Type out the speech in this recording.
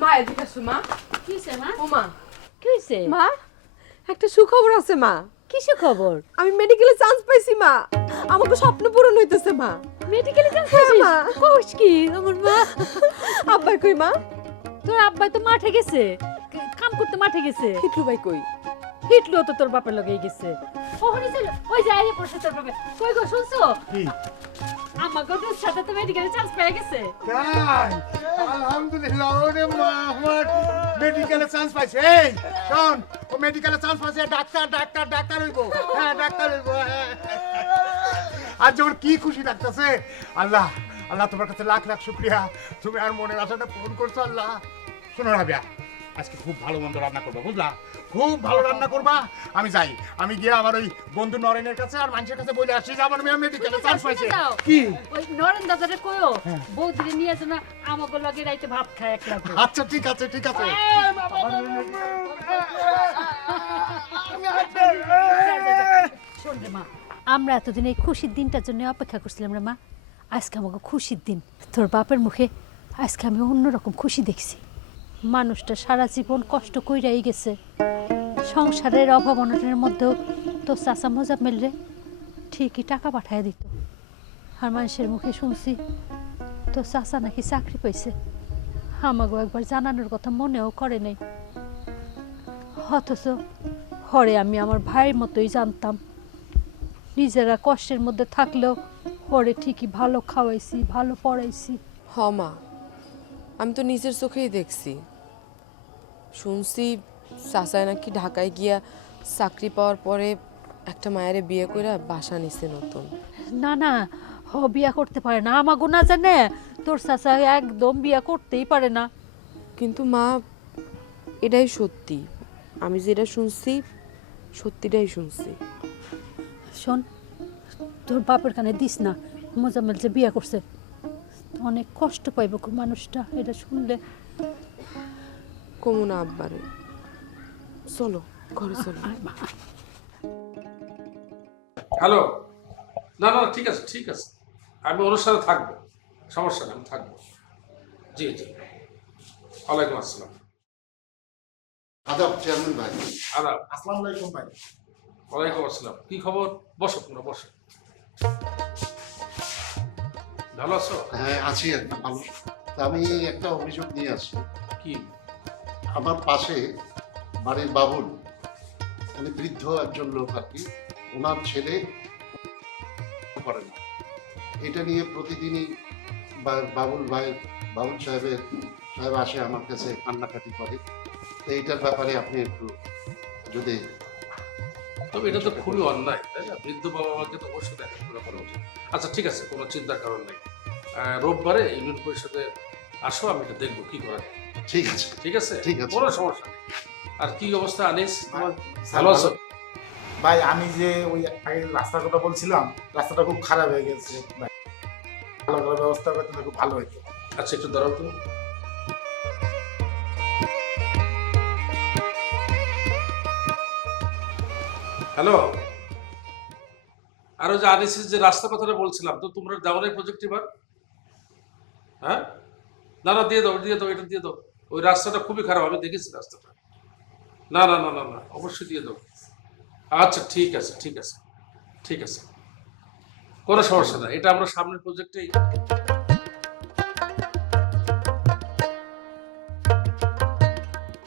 মা এদিকে আসো মা। কি মা? ও মা। কি হয়েছে মা একটা সুখবর আছে মা। কিসে খবর আমি মেডিকেলে চান্স পাইছি মা। আমাকে স্বপ্ন পূরণ হইতেছে মা। মেডিকেলে চান্স হ্যাঁ, পাইছিস? মা। কোষ কি আমার মা? আব্বাই কই মা? তোর আব্বাই তো মাঠে গেছে। কাম করতে মাঠে গেছে। হিটলু ভাই কই? হিটলো তো তোর বাপের লগে গেছে। ওখানে চল ওই যে আইয়ে পড়ছে তোর বাপে কই গো শুনছো? কি? শোন, ও চান্স পাইছে, ডাক্তার ডাক্তার ডাক্তার হ্যাঁ হ্যাঁ। আর কি খুশি আল্লাহ আল্লাহ তোমার কাছে লাখ লাখ শুক্রিয়া। তুমি আর মনের আশাটা পূরণ করছ, আল্লাহ। শোনো রাবিয়া আজকে খুব ভালো মন্দ রান্না করবা বুঝলা? খুব ভালো রান্না করবা? আমি যাই। আমি গিয়ে আমার ওই বন্ধু নরেনের কাছে আর মানুষের কাছে বলে আসছি যে আমার মেয়ে মেডিকেলে চান্স পাইছে। কি? ওই নরেন দাদারে কইও বৌদিরে নিয়ে যেন আমাকে লগে রাইতে ভাত খায় এক লাগে আচ্ছা ঠিক আছে ঠিক আছে। শোন রে মা আমরা এতদিন এই খুশির দিনটার জন্য অপেক্ষা করছিলাম রে মা। আজকে আমাকে খুশির দিন। তোর বাপের মুখে আজকে আমি অন্যরকম খুশি দেখছি। মানুষটা সারা জীবন কষ্ট কইরাই গেছে। সংসারের অভাব অনটনের মধ্যেও তোর চাচা মোজাম্মেল রে ঠিকই টাকা পাঠায় দিত। আর মানুষের মুখে শুনছি তোর চাচা নাকি চাকরি পাইছে। আমাকেও একবার জানানোর কথা মনেও করে নাই। অথচ হরে আমি আমার ভাইয়ের মতোই জানতাম। নিজেরা কষ্টের মধ্যে থাকলেও হরে ঠিকই ভালো খাওয়াইছি, ভালো পড়াইছি। হ মা, আমি তো নিজের চোখেই দেখছি। শুনছি চাচায় নাকি ঢাকায় গিয়া চাকরি পাওয়ার পরে একটা মায়ের বিয়ে করে বাসা নিছে নতুন। না না হ বিয়া করতে পারে না। আমাগো না জানে তোর চাচা একদম বিয়া করতেই পারে না। কিন্তু মা এটাই সত্যি। আমি যেটা শুনছি সত্যিটাই শুনছি। শোন তোর বাপের কানে দিস না মোজাম্মেল যে বিয়া করছে। অনেক কষ্ট পাইব খুব মানুষটা এটা শুনলে। কমুনা আব্বারে। চলো ঘরে চলো। হ্যালো। না না ঠিক আছে ঠিক আছে। আমি অনুষ্ঠানে থাকব। সমস্যা নেই আমি থাকব। জি জি। ওয়ালাইকুম আসসালাম। আদাব চেয়ারম্যান ভাই। আদাব। আসসালামু আলাইকুম ভাই। ওয়ালাইকুম আসসালাম। কি খবর? বসো তোমরা বসো। ভালো আছো? হ্যাঁ আছি আর ভালো। তা আমি একটা অভিযোগ নিয়ে আসছি কি? আমার পাশে বাড়ির বাবুল, উনি বৃদ্ধ একজন লোক আর কি, ওনার ছেলে করে না। এটা নিয়ে প্রতিদিনই বাবুল ভাই, বাবুল সাহেবের, সাহেব আসে আমার কাছে কান্নাকাটি করে। তো এইটার ব্যাপারে আপনি একটু যদি তবে এটা তো খুবই অন্যায়, তাই না? বৃদ্ধ বাবা মাকে তো অবশ্যই দেখাশোনা করা উচিত। আচ্ছা ঠিক আছে, কোনো চিন্তার কারণ নেই। রোববারে ইউনিয়ন পরিষদে আসো, আমি এটা দেখব, কি করা যায়। ঠিক আছে। ঠিক আছে? ঠিক আছে। কোনো সমস্যা নেই। আর কি অবস্থা আনিস? তোমার ভালো আছো? ভাই আমি যে ওই আগে রাস্তার কথা বলছিলাম রাস্তাটা খুব খারাপ হয়ে গেছে ভাই। ভালো করে ব্যবস্থা করতে খুব ভালো হতো আচ্ছা একটু দাঁড়াও তুমি হ্যালো? আর ওই যে আনিসের যে রাস্তা কথাটা বলছিলাম তো তোমরা যাও না প্রজেক্ট এবার? হ্যাঁ? না না দিয়ে দাও দিয়ে দাও এটা দিয়ে দাও। ওই রাস্তাটা খুবই খারাপ, আমি দেখেছি রাস্তাটা। না না না না না, অবশ্যই দিয়ে দেবো। আচ্ছা ঠিক আছে ঠিক আছে ঠিক আছে। কোনো সমস্যা না, এটা আমরা সামনের প্রজেক্টেই